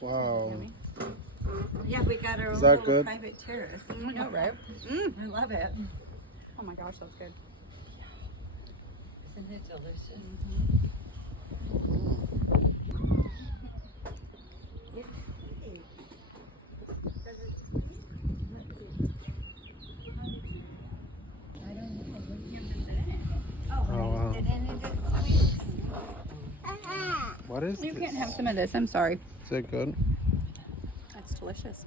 Wow. Yummy. Yeah, we got our Is own that little good? private terrace. I know, right? I love it. Oh my gosh, that's good. Isn't it delicious? It's sweet. Does it sweet? Let's see. I don't know. You have to sit in it. Oh, when wow. I sit in it, it's sweet. What is You this? can't have some of this. I'm sorry. Is it good? That's delicious.